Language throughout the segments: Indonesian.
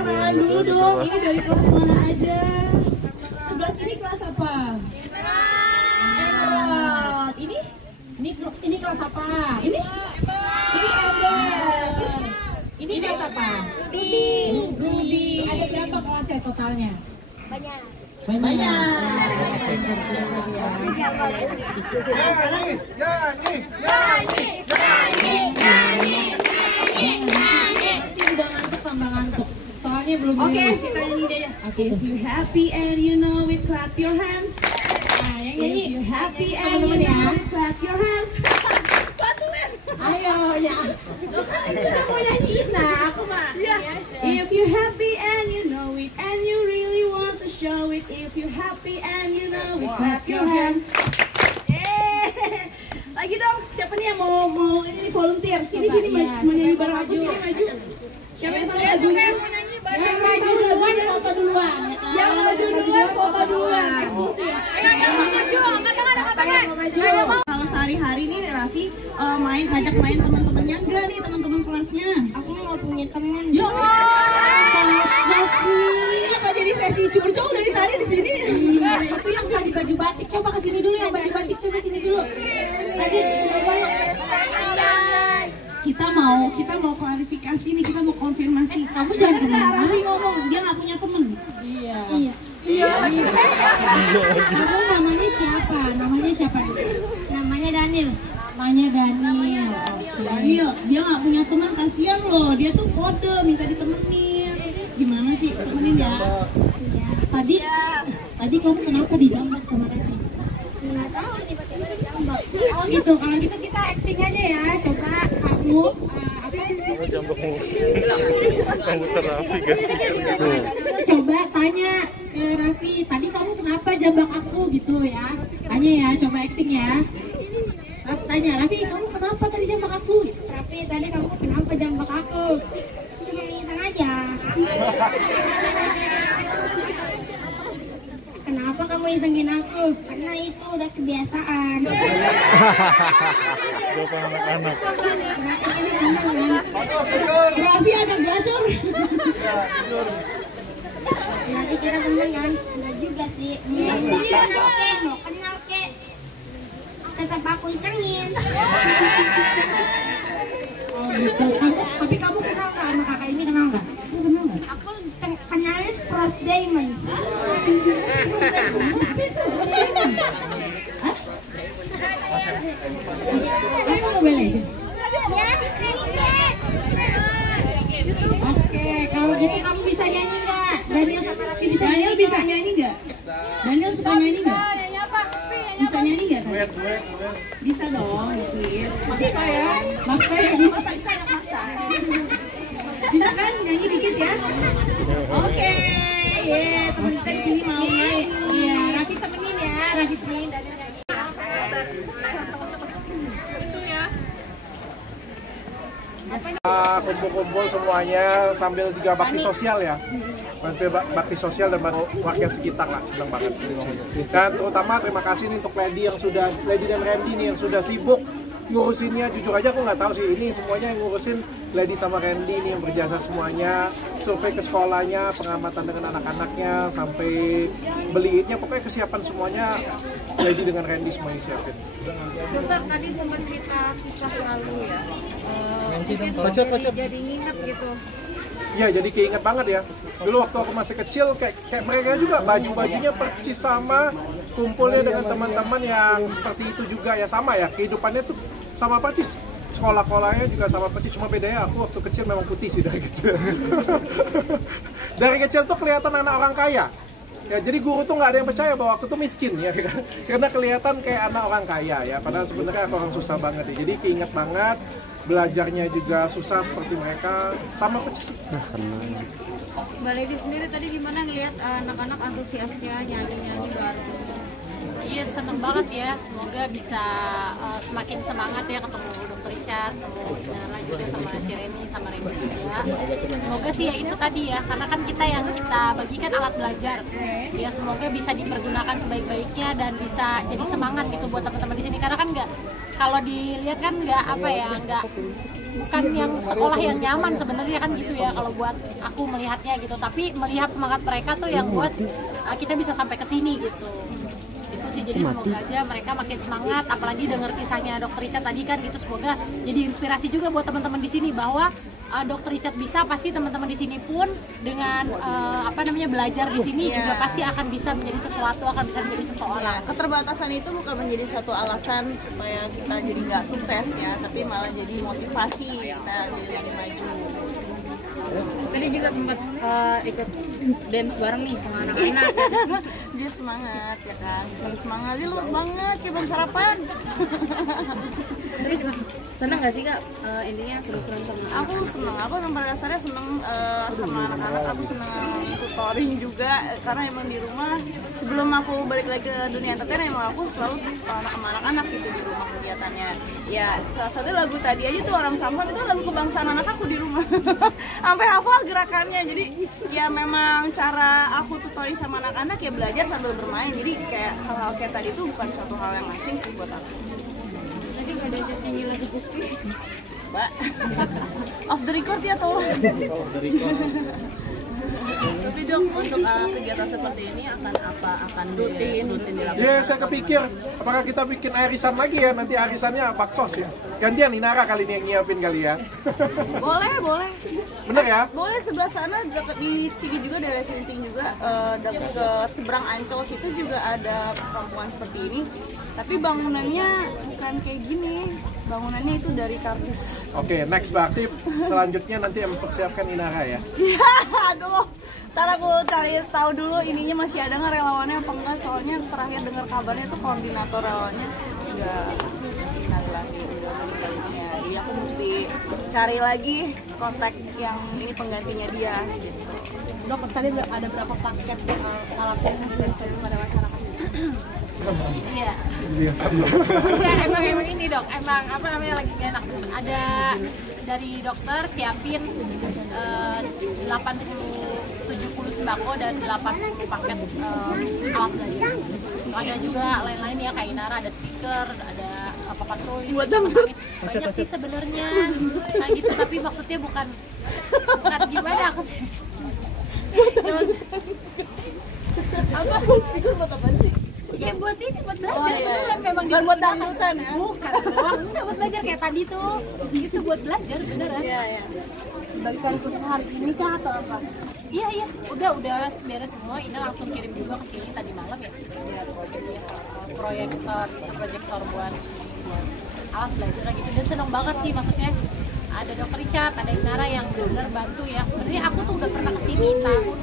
kenalan dulu dong. Ini dari kelas mana aja? Sebelah sini kelas apa? Emerald. Ini kelas apa? Ini Ember. Terus ini kelas apa? Ruby. Ada berapa kelasnya totalnya? Banyak. Ngantuk. Soalnya belum. Oke, kita nyanyi deh ya. If you happy and you know it, clap your hands. Nah, yang nyanyi. If you happy and you know it, clap your hands. Bantuin. Ayo ya. Lo kan itu udah mau nyanyiin, nah aku mah. If you happy and you know it, and you really want to show it. If you happy and you know it, clap your hands. Lagi dong. Siapa nih yang mau ini volunteer? Sini mau nyanyi bareng aku, sini maju. Siapa yang tahu lagunya? Yang maju duluan foto duluan. Yang maju duluan foto duluan. Eksklusif. Yang mau maju, angkat tangan. Kalau sehari-hari nih Raffi ajak main teman-temannya enggak nih teman-teman kelasnya? Aku nggak punya teman. Ya masa sih? Apa jadi sesi curcol dari tadi di sini? Itu yang tadi baju batik. Coba ke sini dulu yang baju batik. Coba sini dulu. Tadi coba. Kita mau klarifikasi nih, kita mau konfirmasi. Kamu jangan kemana? Raffi ngomong dia nggak punya temen. Iya. Kamu namanya siapa? Namanya Daniel. Daniel, dia nggak punya teman, kasihan loh. Dia tuh kode minta ditemenin. Gimana sih temenin ya? Tadi kamu kenapa dijambak sama Raffi? Nggak tahu, tiba-tiba dijambak. Oh gitu, kalau gitu kita acting aja ya. Coba kamu coba tanya ke Raffi, tadi kamu kenapa jambak aku gitu ya? Tanya ya, coba acting ya. Tanya, Raffi kamu kenapa tadi jambak aku? Raffi, tadi kamu kenapa jambak aku? Cuma iseng aja. Kenapa kamu isengin aku? Karena itu udah kebiasaan. Bapak anak-anak. Raffi ada gacor. Nanti kita temen kan? Enggak juga sih. Mau kenal ke? Tetap aku isengin. Oh gitu. Tapi kamu kenal nggak sama kakak ini, kenal nggak? Aku kenalnya Frost Diamond. Kamu mau beli? Ya, YouTube. Oke, kalau gitu kamu bisa nyanyi nggak? Daniel sama Raffi bisa nyanyi nggak? Daniel suka nyanyi nggak? Bisa nyanyi nggak? Bisa dong, maksa ya. Bisa kan nyanyi dikit ya? Oke, teman kita di sini mau nyanyi. Iya, Raffi temenin ya, Raffi temenin Daniel nyanyi. Kumpul-kumpul semuanya sambil juga bakti sosial ya, bakti sosial dan rakyat sekitar lah, senang banget. Dan terutama terima kasih nih untuk Lady dan Randy nih yang sudah sibuk ngurusinnya. Jujur aja aku nggak tahu sih, ini semuanya yang ngurusin Lady sama Randy nih yang berjasa semuanya, survei ke sekolahnya, pengamatan dengan anak-anaknya, sampai beliinnya, pokoknya kesiapan semuanya Lady dengan Randy semuanya siapin. Dokter tadi sempat cerita kisah lalu ya, mungkin jadi nginget gitu. Iya, jadi keinget banget ya. Dulu waktu aku masih kecil, kayak mereka juga baju-bajunya persis sama, kumpulnya dengan teman-teman yang seperti itu juga ya, sama ya, kehidupannya tuh sama persis. Sekolah-sekolahnya juga sama persis, cuma bedanya aku waktu kecil memang putih sih dari kecil. Dari kecil tuh kelihatan anak orang kaya. Ya, jadi guru tuh nggak ada yang percaya bahwa aku tuh miskin ya, karena kelihatan kayak anak orang kaya ya, padahal sebenarnya aku orang susah banget ya. Jadi keinget banget, belajarnya juga susah seperti mereka, sama persis. Mbak Lady sendiri tadi gimana ngeliat anak-anak antusiasnya nyanyi-nyanyi bareng? Iya, seneng banget ya, semoga bisa semakin semangat ya ketemu Dr. Richard, ketemu juga sama si Reni, sama Reni juga. Semoga sih ya itu tadi ya, karena kan kita bagikan alat belajar ya, semoga bisa dipergunakan sebaik-baiknya dan bisa jadi semangat gitu buat teman-teman di sini, karena kan kalau dilihat kan nggak bukan yang sekolah yang nyaman sebenarnya kan gitu ya kalau buat aku melihatnya gitu, tapi melihat semangat mereka tuh yang buat kita bisa sampai ke sini gitu. Itu sih, jadi semoga aja mereka makin semangat, apalagi dengar kisahnya Dr. Richard tadi kan gitu, semoga jadi inspirasi juga buat teman-teman di sini bahwa Dr. Richard bisa, pasti teman-teman di sini pun dengan belajar di sini juga pasti akan bisa menjadi sesuatu, akan bisa menjadi seseorang. Keterbatasan itu bukan menjadi satu alasan supaya kita jadi nggak sukses ya, tapi malah jadi motivasi kita jadi maju. Tadi juga sempat ikut dance bareng nih sama anak-anak. Dia semangat ya kan, semangat, dia lemes banget kayak belum sarapan. Terus senang nggak sih Kak, intinya seru-seru sama Aku seneng, aku pada dasarnya seneng sama anak-anak. Aku seneng tutoring juga, karena emang di rumah sebelum aku balik lagi ke dunia entertain emang aku selalu sama anak-anak gitu di rumah kegiatannya. Ya salah satu lagu tadi aja tuh Orang Sampah itu lagu kebangsaan anak aku di rumah. Sampai hafal gerakannya. Jadi ya memang cara aku tutoring sama anak-anak ya belajar sambil bermain. Jadi kayak hal-hal kayak tadi tuh bukan suatu hal yang asing sih buat aku. Tadi nggak diajak nyanyi lagu Bukti. Mbak, off the record ya tolong. Tapi Dok, untuk kegiatan seperti ini akan rutin dilakukan? Ya, saya kepikir apakah kita bikin arisan lagi ya, nanti arisannya baksos ya. Gantian Inara kali ini yang nyiapin kali ya. Boleh. Bener ya? Boleh, sebelah sana dekat di sini juga, daerah Cilinting juga, dekat seberang Ancol situ juga ada perempuan seperti ini. Tapi bangunannya bukan kayak gini, bangunannya itu dari kardus. Oke, next berarti selanjutnya nanti mempersiapkan Inara ya. Iya, aduh. Ntar aku cari tahu dulu ininya masih ada nggak relawannya apa enggak, soalnya terakhir dengar kabarnya tuh koordinator relawannya udah lagi. Jadi aku mesti cari lagi kontak yang ini penggantinya dia gitu. Dok, tadi ada berapa paket alatnya pada masyarakat? Iya. Ya, emang ini Dok, emang lagi gak enak. Ada dari dokter siapin 70 sembako dan 80 paket alat belajar. Ada juga lain-lain ya, kayak Inara ada speaker, ada papan tulis, banyak sih sebenarnya. Nah gitu, tapi maksudnya bukan gimana aku sih. Apa speaker buat apa sih? Ya buat ini, buat belajar. Oh, iya. Beneran memang bukan buat dangdutan ya? Bukan doang, udah buat belajar kayak tadi tuh. Gitu buat belajar beneran. Iya. Bagikan kursus hari ini kah atau apa? Iya, udah beres semua. Ina langsung kirim juga ke sini tadi malam ya. Proyektor buat alat belajar gitu. Dan seneng banget sih, maksudnya ada Dr. Richard, ada Inara yang benar bantu ya. Sebenarnya aku tuh udah pernah kesini tahun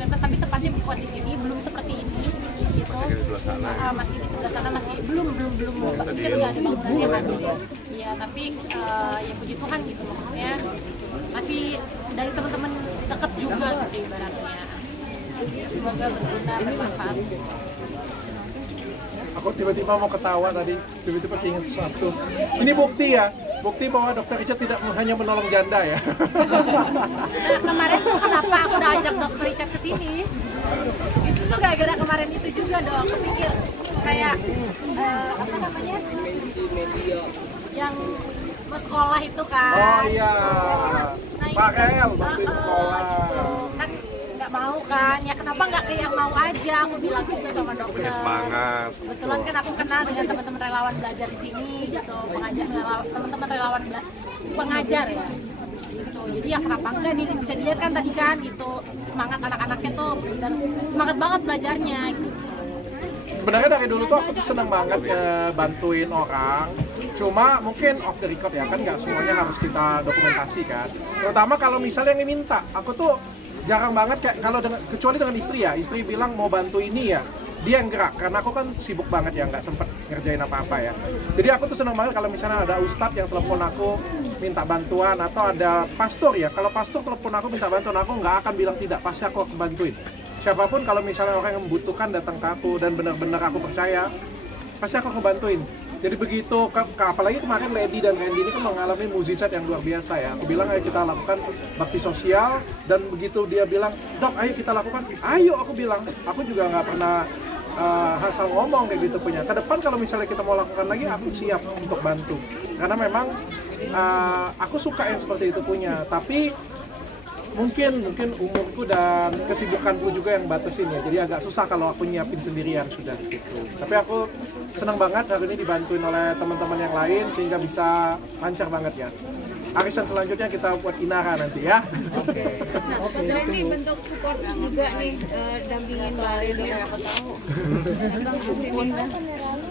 2019, tapi tepatnya bukan di sini, belum seperti ini gitu. Masih di sebelah sana, masih belum ini kan udah ada bangunannya kan gitu ya. Iya, tapi ya puji Tuhan gitu, maksudnya masih dari teman-teman deket juga gitu ibaratnya. Semoga berguna, bermanfaat. Aku tiba-tiba mau ketawa tadi, tiba-tiba keinget sesuatu. Ini bukti bahwa Dr. Richard tidak hanya menolong janda ya. Nah, kemarin tuh kenapa aku udah ajak Dr. Richard ke sini? Itu tuh gara-gara kemarin itu juga dong, aku pikir kayak yang mau sekolah itu kan. Oh iya, Nah, Pak kan, El bantuin sekolah. Gitu. Kan nggak mau kan, ya kenapa nggak kayak yang mau aja, aku bilang gitu sama dokter. Semangat. Kebetulan kan aku kenal dengan teman-teman relawan belajar di sini gitu, teman-teman relawan pengajar ya gitu. Jadi ya kenapa enggak, bisa dilihat kan tadi kan gitu, semangat anak-anaknya tuh dan semangat banget belajarnya gitu. Sebenarnya dari dulu tuh aku tuh senang banget bantuin orang. Cuma mungkin off the record ya, kan nggak semuanya harus kita dokumentasi kan. Terutama kalau misalnya yang minta, aku tuh jarang banget kayak kalau kecuali dengan istri ya. Istri bilang mau bantu ini ya, dia yang gerak, karena aku kan sibuk banget ya, nggak sempet ngerjain apa-apa ya. Jadi aku tuh senang banget kalau misalnya ada ustadz yang telepon aku minta bantuan, atau ada pastor ya. Kalau pastor telepon aku minta bantuan, aku nggak akan bilang tidak, pasti aku akan bantuin. Siapapun kalau misalnya orang yang membutuhkan datang ke aku dan benar-benar aku percaya, pasti aku akan bantuin. Jadi begitu, apalagi kemarin Lady dan Randy ini kan mengalami mukjizat yang luar biasa ya. Aku bilang ayo kita lakukan bakti sosial, dan begitu dia bilang, Dok ayo kita lakukan, ayo aku bilang. Aku juga nggak pernah asal ngomong kayak gitu punya. Ke depan kalau misalnya kita mau lakukan lagi, aku siap untuk bantu. Karena memang aku suka yang seperti itu punya, tapi mungkin umurku dan kesibukanku juga yang batasin ya, jadi agak susah kalau aku nyiapin sendirian sudah gitu. Tapi aku senang banget hari ini dibantuin oleh teman-teman yang lain sehingga bisa lancar banget ya. Arisan selanjutnya kita buat Inara nanti ya. Oke. Nah, ini bentuk support juga nih, dampingin Mbak Leni. Datang ke sini.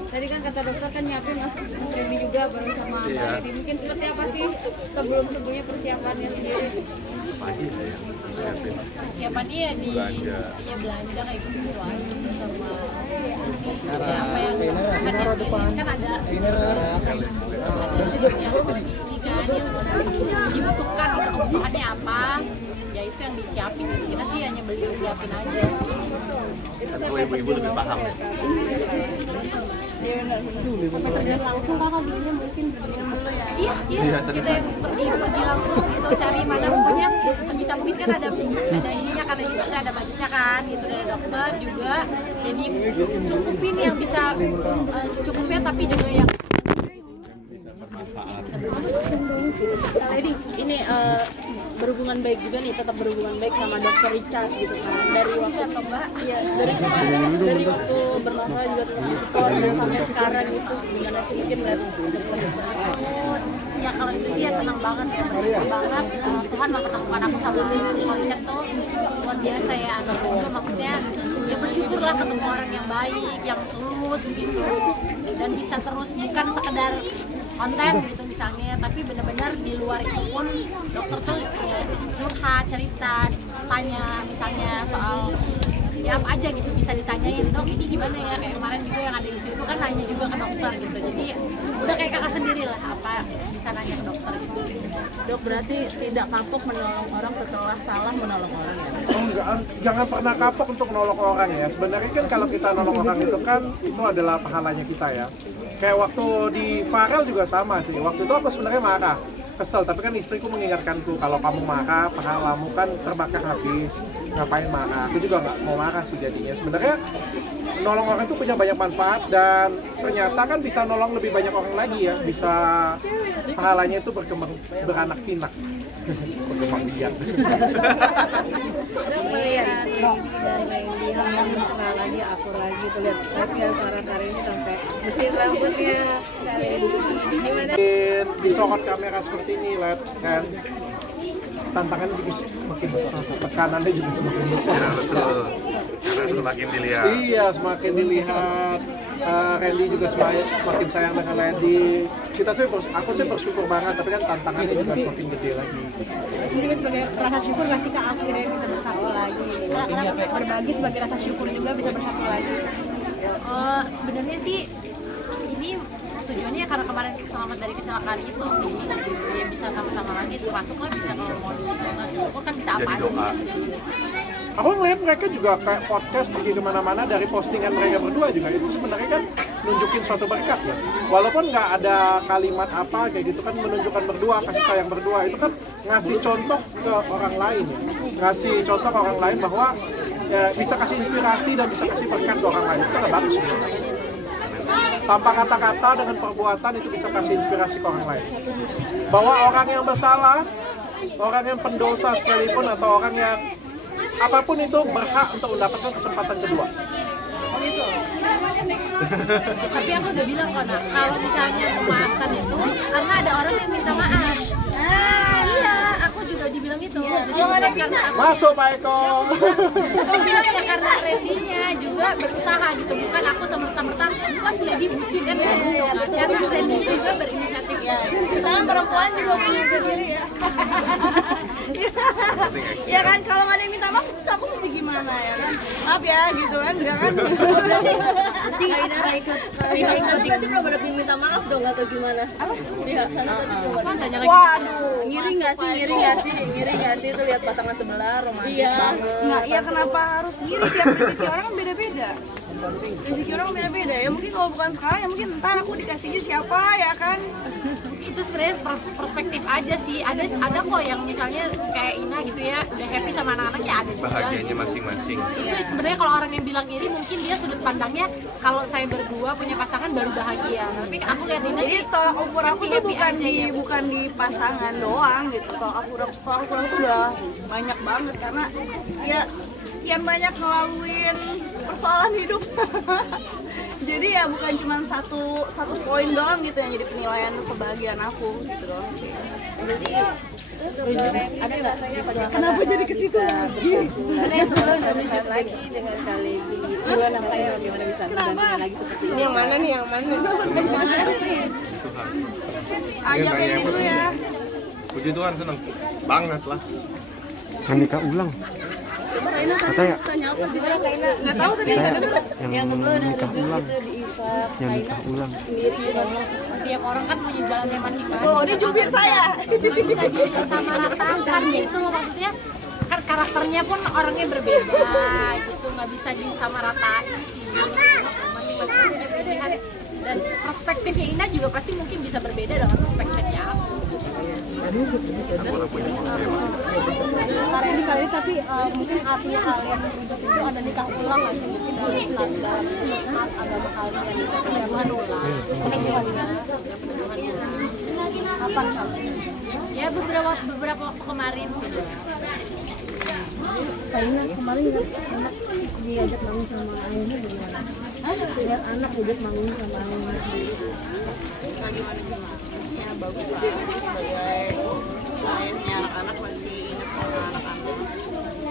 Tadi kan kata dokter kan nyiapin Mas Reni juga bareng sama Mbak Leni. Mungkin seperti apa sih sebelumnya persiapannya sendiri? Persiapannya ya belanja kayak gitu sama apa yang kan ada yang dibutuhkan gitu, kebutuhannya apa ya itu yang disiapin gitu. Kita sih hanya beli siapin aja. Ibu-ibu lebih paham ya. Sampai terjun langsung kakak bikinnya mungkin Iya, kita yang pergi langsung gitu cari mana pokoknya sebisa mungkin kan ada ininya kan ada budgetnya kan gitu dari dokter juga, jadi cukupin yang bisa secukupnya tapi juga yang ini berhubungan baik juga nih, tetap berhubungan baik sama dokter Richard gitu kan dari waktu iya dari waktu bermasalah juga tetap support dan sampai sekarang gitu. Gimana sih mungkin lihat dokter Richard? Ya kalau itu sih ya senang banget ya, senang banget Tuhan mempertemukan aku sama Richard tuh luar biasa ya. Itu maksudnya ya bersyukurlah ketemu orang yang baik, yang tulus gitu dan bisa terus bukan sekedar konten gitu misalnya, tapi benar-benar di luar itu pun dokter tuh ya, curhat, cerita, tanya misalnya soal ya apa aja gitu bisa ditanyain, dok ini gimana ya, kayak kemarin juga yang ada di situ kan nanya juga ke dokter gitu, jadi udah kayak kakak sendiri lah apa bisa nanya ke dokter gitu. Dok, berarti tidak kapok menolong orang setelah salah menolong orang ya? Oh, enggak, jangan pernah kapok untuk nolong orang ya. Sebenarnya kan kalau kita nolong orang itu kan itu adalah pahalanya kita ya. Kayak waktu di Farel juga sama sih. Waktu itu aku sebenarnya marah, kesel, tapi kan istriku mengingatkanku kalau kamu marah, pahalamu kan terbakar habis. Ngapain marah? Aku juga nggak mau marah sih jadinya. Sebenarnya nolong orang itu punya banyak manfaat dan ternyata kan bisa nolong lebih banyak orang lagi ya. Bisa pahalanya itu berkembang beranak pinak. Berkembang biak. Lagi akur lagi tuh lihat ya Sarah ini sampai mesin rambutnya gimana? Disorot kamera seperti ini lihat kan tantangannya juga semakin besar, tekanannya juga semakin besar. Ya, betul. Karena semakin dilihat. Iya, semakin dilihat. Randy juga semakin sayang dengan Randy. Aku sih bersyukur banget, tapi kan tantangannya juga semakin gede lagi. Ini sebagai rasa syukur masih ke akhirnya bisa bersatu lagi. Berbagi sebagai rasa syukur juga bisa bersatu lagi. Sebenarnya sih ini tujuannya karena kemarin selamat dari kecelakaan itu sih, ya bisa sama-sama lagi masuklah, bisa kalau mau dikasih syukur kan bisa apa aja. Aku ngeliat mereka juga kayak podcast pergi kemana-mana dari postingan mereka berdua juga itu sebenarnya kan nunjukin suatu berkat ya. Walaupun nggak ada kalimat apa kayak gitu kan menunjukkan berdua kasih sayang berdua itu kan ngasih contoh ke orang lain ya. Ngasih contoh ke orang lain bahwa ya, bisa kasih inspirasi dan bisa kasih berkat ke orang lain. Itu sangat bagus sebenarnya. Tanpa kata-kata dengan perbuatan itu bisa kasih inspirasi ke orang lain. Bahwa orang yang bersalah, orang yang pendosa sekalipun atau orang yang apapun itu berhak untuk mendapatkan kesempatan kedua. Tapi aku udah bilang kok nak, kalau misalnya memaafkan itu karena ada orang yang minta maaf. Iya, aku juga dibilang itu. Jadi bukan karena aku Masuk Pak Eko. ya karena Randy-nya juga berusaha gitu, bukan aku semerta-merta pas lagi bucin kan gitu kan. Karena Randy-nya juga berinisiatif. Sekarang perempuan juga punya sendiri ya. Ya kan kalau nggak ada yang minta maaf terus aku mesti gimana ya kan? Maaf ya gitu kan, enggak kan? Berarti belum ada yang minta maaf dong atau gimana? Iya, waduh, Ngiri nggak sih itu lihat pasangan sebelah romantis banget. Nggak, ya kenapa harus ngiri? Tiap rezeki orang kan beda-beda. Rezeki orang beda-beda ya, mungkin kalau bukan sekarang ya mungkin ntar aku dikasihnya siapa ya kan? Itu sebenarnya perspektif aja sih, ada kok yang misalnya kayak Ina gitu ya udah happy sama anak-anaknya, ada juga Bahagianya masing-masing. itu sebenarnya kalau orang yang bilang iri mungkin dia sudut pandangnya kalau saya berdua punya pasangan baru bahagia. Tapi aku lihat ini Jadi tolak ukur aku tuh bukan di pasangan doang gitu. Tolak ukur aku tuh udah banyak banget karena ya sekian banyak ngelaluin persoalan hidup. Jadi ya bukan cuma satu poin doang gitu yang jadi penilaian kebahagiaan aku gitu doang sih. Ada nggak? Kenapa jadi ke situ lagi? Ada yang sebelum lanjut lagi dengan kali di bulan apa ya? Gimana bisa mendampingi lagi seperti ini? Yang mana nih? Yang mana? Aja ini dulu ya. Puji Tuhan, seneng banget lah. Nikah ulang. Kata ya? Nggak tahu tadi. Yang sebelum nikah ulang. Yang nikah ulang. sendiri gitu. Setiap orang kan punya jalannya masing-masing. Oh, dia jubir saya. Nggak bisa disamaratakan gitu loh, maksudnya kan karakternya pun orangnya berbeda gitu, nggak bisa disamaratain sih. Masing-masing pilihan dan perspektifnya Ina juga pasti mungkin bisa berbeda dengan perspektifnya aku. Karena ini kali tapi mungkin artinya kalian hidup itu ada nikah ulang lagi, mungkin dalam agama kalian Peneguhan ulang. apa Ya beberapa waktu kemarin sudah. kayaknya kemarin anak diajak bangun sama ayahnya gimana? Lihat anak diajak bangun sama ayahnya sendiri. Nggak gimana ya bagus lah sebagai ayahnya anak-anak masih ingat sama anak-anak.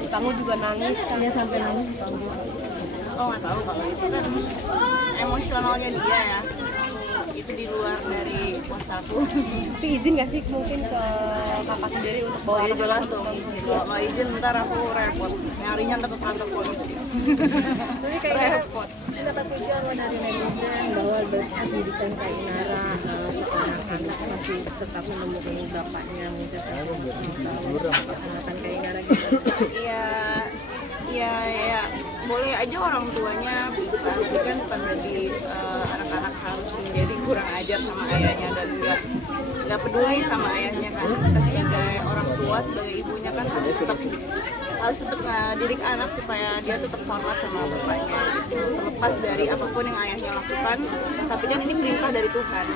Kamu juga nangis, kalian sampai nangis kamu. Oh nggak tahu kalau itu kan emosionalnya dia ya, itu di luar dari kuasaku. Tapi izin nggak sih mungkin ke kakak sendiri untuk bawa Ya jelas dong izin, kalau nggak izin ntar aku repot nyarinya ntar ke kantor polisi. Repot. kata tujuan dari netizen bahwa pendidikan Kak Inara anak-anak masih tetap menemukan bapaknya mungkin anak-anak Kak Inara gitu. Ya boleh aja orang tuanya bisa, tapi kan bukan jadi anak-anak harus menjadi kurang ajar sama ayahnya dan nggak peduli sama ayahnya kan. Kita sebagai orang tua, sebagai ibunya kan harus tetap ngedidik anak supaya dia tetap hormat sama bapaknya gitu. Terlepas dari apapun yang ayahnya lakukan, tapi kan ini perintah dari Tuhan.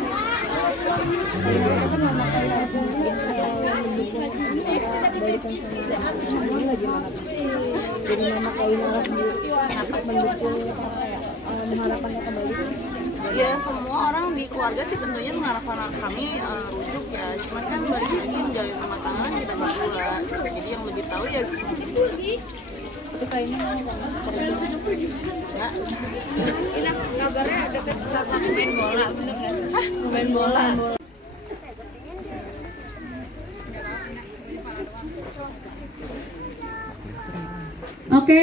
Jadi mama Kak Inara sendiri dapat mendukung harapannya kembali. Ya semua orang di keluarga sih tentunya mengharapkan kami rujuk ya. Cuman kan balik lagi menjalin rumah tangga kita berdua. Jadi yang lebih tahu ya. Itu kayaknya Ya. Ini kabarnya deket sama main bola, bener nggak? Main bola. Oke.